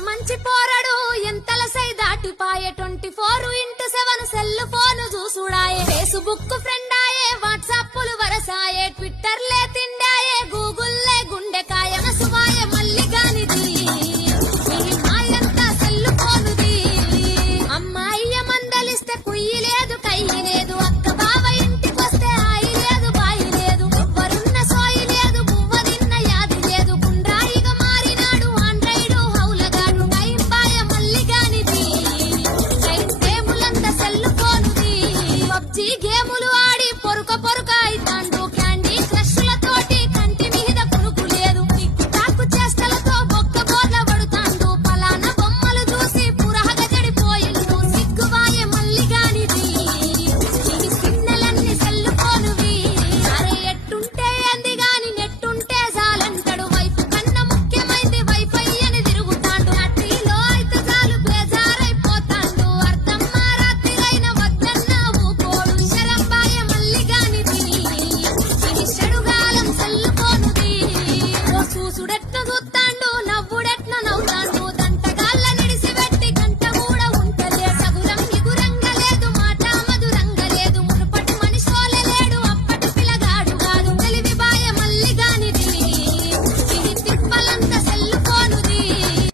మంచి పోరడు ఎంతల సై దాటిపాయే 24x7 cell phone చూసుడాయే Facebook friend ఆయే వాట్సాప్లు వరసాయే Twitter లే తిండాయే Google